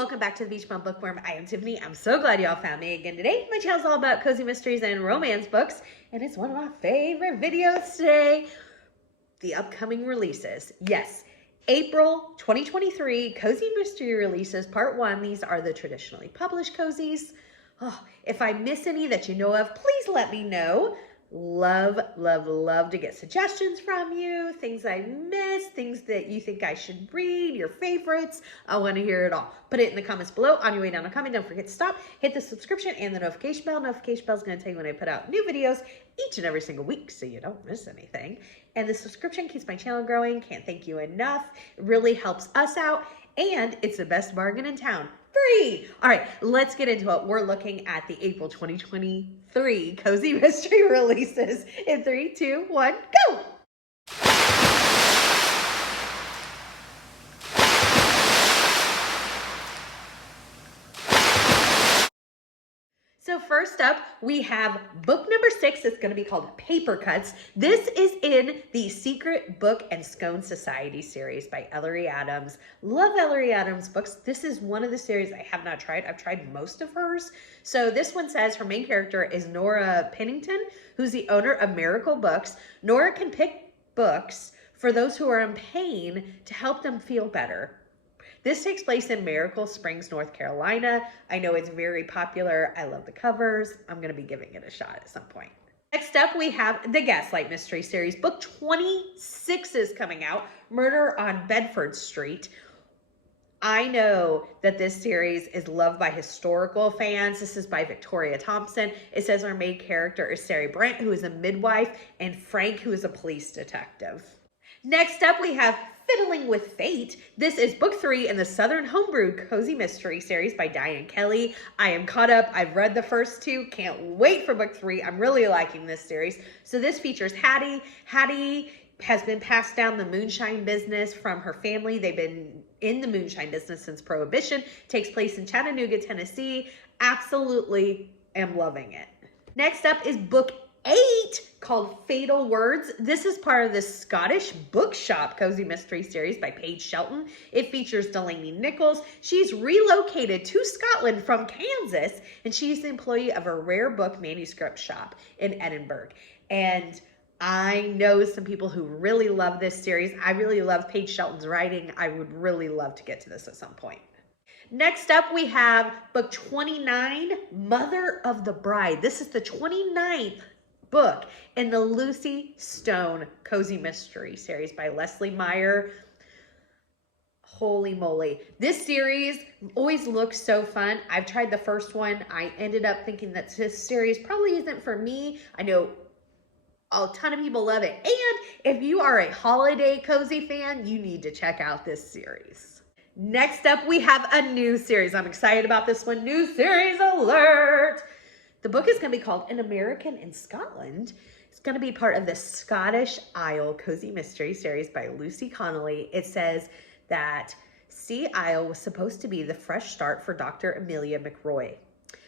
welcome back to the Beach Bum Bookworm. I am Tiffany. I'm so glad y'all found me again today. My channel's all about cozy mysteries and romance books, and it's one of my favorite videos today. The upcoming releases. Yes, April 2023 Cozy Mystery Releases Part 1. These are the traditionally published cozies. Oh, if I miss any that you know of, please let me know. Love to get suggestions from you, things I missed, things that you think I should read, your favorites. I want to hear it all. Put it in the comments below. On your way down to comment, don't forget to stop, hit the subscription and the notification bell. Notification bell is going to tell you when I put out new videos each and every single week so you don't miss anything. And the subscription keeps my channel growing. Can't thank you enough. It really helps us out, and it's the best bargain in town. Free. All right, let's get into it. We're looking at the April 2023 Cozy Mystery Releases in 3, 2, 1, go! So first up, we have book number 6. It's going to be called Paper Cuts. This is in the Secret Book and Scone Society series by Ellery Adams. Love Ellery Adams books. This is one of the series I have not tried. I've tried most of hers. So this one says her main character is Nora Pennington, who's the owner of Miracle Books. Nora can pick books for those who are in pain to help them feel better. This takes place in Miracle Springs, North Carolina. I know it's very popular. I love the covers. I'm going to be giving it a shot at some point. Next up, we have the Gaslight Mystery Series. Book 26 is coming out, Murder on Bedford Street. I know that this series is loved by historical fans. This is by Victoria Thompson. It says our main character is Sarah Brent, who is a midwife, and Frank, who is a police detective. Next up, we have Fiddling with Fate. This is book 3 in the Southern Homebrew Cozy Mystery series by Diane Kelly. I am caught up. I've read the first 2. Can't wait for book 3. I'm really liking this series. So this features Hattie. Hattie has been passed down the moonshine business from her family. They've been in the moonshine business since Prohibition. Takes place in Chattanooga, Tennessee. Absolutely am loving it. Next up is book 8 called Fatal Words. This is part of the Scottish Bookshop Cozy Mystery series by Paige Shelton. It features Delaney Nichols. She's relocated to Scotland from Kansas, and she's the employee of a rare book manuscript shop in Edinburgh. And I know some people who really love this series. I really love Paige Shelton's writing. I would really love to get to this at some point. Next up, we have book 29, Mother of the Bride. This is the 29th book in the Lucy Stone Cozy Mystery series by Leslie Meyer. Holy moly. This series always looks so fun. I've tried the first one. I ended up thinking that this series probably isn't for me. I know a ton of people love it. And if you are a holiday cozy fan, you need to check out this series. Next up, we have a new series. I'm excited about this one. New series alert. The book is going to be called An American in Scotland. It's going to be part of the Scottish Isle Cozy Mystery series by Lucy Connolly. It says that Sea Isle was supposed to be the fresh start for Dr. Amelia McRoy.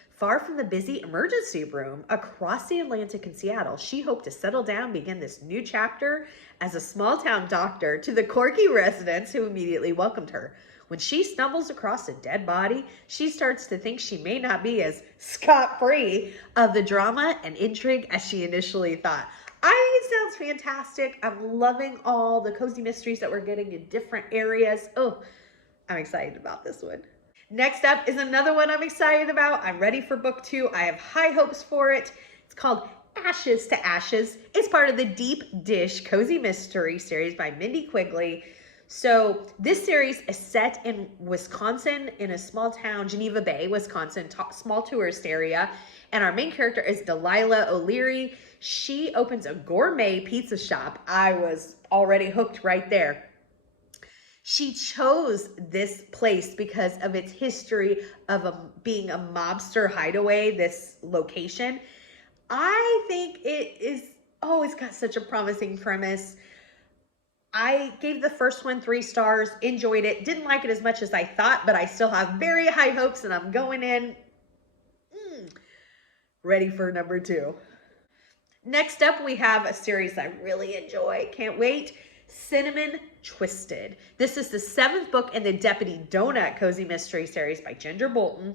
Far from the busy emergency room across the Atlantic in Seattle, she hoped to settle down and begin this new chapter as a small-town doctor to the quirky residents who immediately welcomed her. When she stumbles across a dead body, she starts to think she may not be as scot-free of the drama and intrigue as she initially thought. I think it sounds fantastic. I'm loving all the cozy mysteries that we're getting in different areas. Oh, I'm excited about this one. Next up is another one I'm excited about. I'm ready for book 2. I have high hopes for it. It's called Ashes to Ashes. It's part of the Deep Dish Cozy Mystery series by Mindy Quigley. So this series is set in Wisconsin, in a small town, Geneva Bay, Wisconsin, small tourist area. And our main character is Delilah O'Leary. She opens a gourmet pizza shop. I was already hooked right there. She chose this place because of its history of being a mobster hideaway, this location. I think it is, it's got such a promising premise. I gave the first one 3 stars, enjoyed it, didn't like it as much as I thought, but I still have very high hopes and I'm going in ready for number 2. Next up, we have a series I really enjoy. Can't wait. Cinnamon Twisted. This is the 7th book in the Deputy Donut Cozy Mystery series by Ginger Bolton.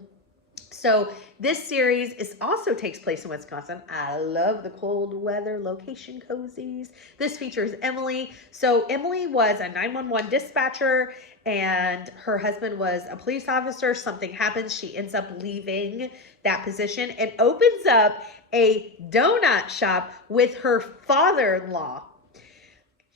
So this series also takes place in Wisconsin. I love the cold weather location cozies. This features Emily. So Emily was a 911 dispatcher and her husband was a police officer. Something happens. She ends up leaving that position and opens up a donut shop with her father-in-law.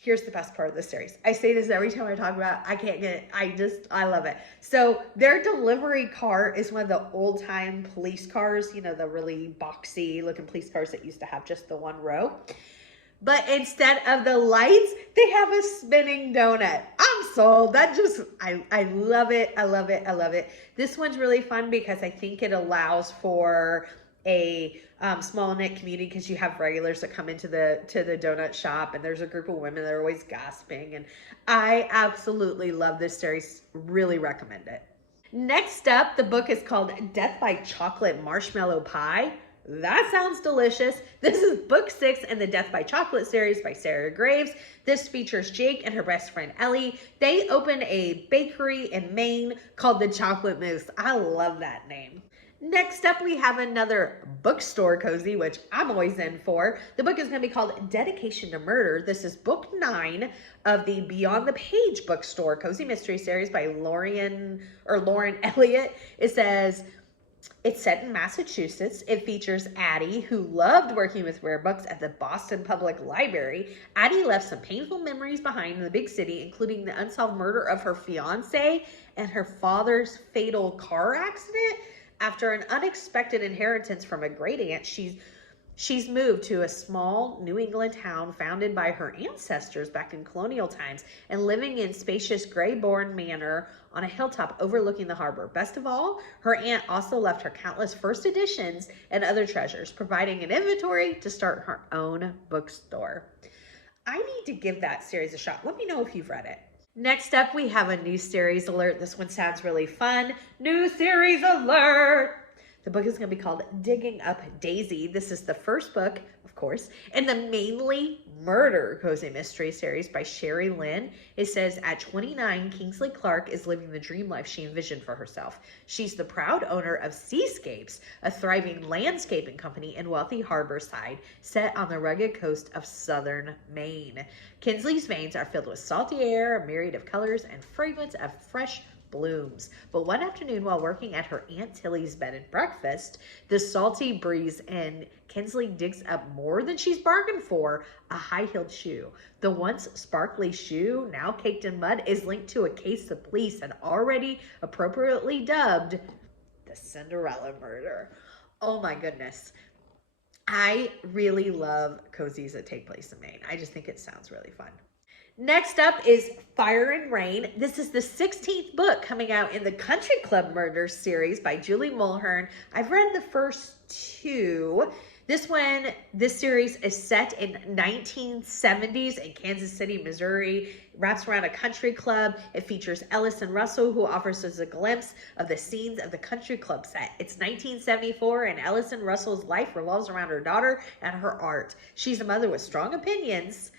Here's the best part of the series. I say this every time I talk about it. I can't get it. I love it. So their delivery car is one of the old time police cars, you know, the really boxy looking police cars that used to have just the one row. But instead of the lights, they have a spinning donut. I'm sold. I love it. I love it. I love it. This one's really fun because I think it allows for a small knit community, because you have regulars that come into the donut shop, and there's a group of women that are always gossiping, and I absolutely love this series. Really recommend it. Next up, the book is called Death by Chocolate Marshmallow Pie. That sounds delicious. This is book 6 in the Death by Chocolate series by Sarah Graves. This features Jake and her best friend Ellie. They open a bakery in Maine called the Chocolate Mousse. I love that name. Next up, we have another bookstore cozy, which I'm always in for. The book is going to be called Dedication to Murder. This is book 9 of the Beyond the Page bookstore cozy mystery series by Lauren Elliott. It says it's set in Massachusetts. It features Addie, who loved working with rare books at the Boston Public Library. Addie left some painful memories behind in the big city, including the unsolved murder of her fiance and her father's fatal car accident. After an unexpected inheritance from a great aunt, she's moved to a small New England town founded by her ancestors back in colonial times and living in spacious Greybourne Manor on a hilltop overlooking the harbor. Best of all, her aunt also left her countless first editions and other treasures, providing an inventory to start her own bookstore. I need to give that series a shot. Let me know if you've read it. Next up, we have a new series alert. This one sounds really fun. New series alert! The book is going to be called Digging Up Daisy. This is the first book, of course, in the Mainely Murder cozy mystery series by Sherry Lynn. It says, at 29, Kingsley Clark is living the dream life she envisioned for herself. She's the proud owner of Seascapes, a thriving landscaping company in wealthy Harborside, set on the rugged coast of southern Maine. Kingsley's veins are filled with salty air, a myriad of colors, and fragrance of fresh blooms. But one afternoon, while working at her Aunt Tilly's bed and breakfast, the salty breeze and Kingsley digs up more than she's bargained for, a high-heeled shoe. The once sparkly shoe, now caked in mud, is linked to a case the police had already appropriately dubbed the Cinderella murder. Oh my goodness. I really love cozies that take place in Maine. I just think it sounds really fun. Next up is Fire and Rain. This is the 16th book coming out in the Country Club Murders series by Julie Mulhern. I've read the first 2. This series is set in 1970s in Kansas City, Missouri. It wraps around a country club. It features Ellison Russell, who offers us a glimpse of the scenes of the country club set. It's 1974, and Ellison Russell's life revolves around her daughter and her art. She's a mother with strong opinions.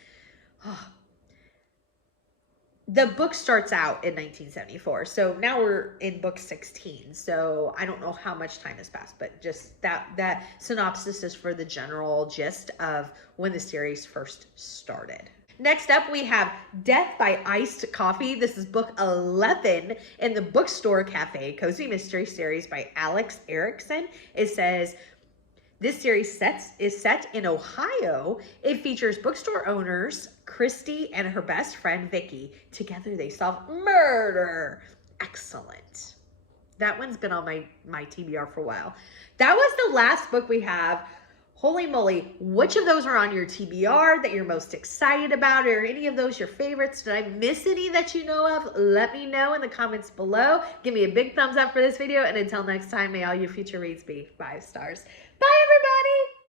The book starts out in 1974, so now we're in book 16, so I don't know how much time has passed, but just that synopsis is for the general gist of when the series first started. Next up, we have Death by Iced Coffee. This is book 11 in the Bookstore Cafe Cozy Mystery Series by Alex Erickson. It says, this series is set in Ohio. It features bookstore owners Christy and her best friend Vicky. Together they solve murder. Excellent. That one's been on my TBR for a while. That was the last book we have. Holy moly, which of those are on your TBR that you're most excited about? Or any of those your favorites? Did I miss any that you know of? Let me know in the comments below. Give me a big thumbs up for this video. And until next time, may all your future reads be 5 stars. Bye, everybody.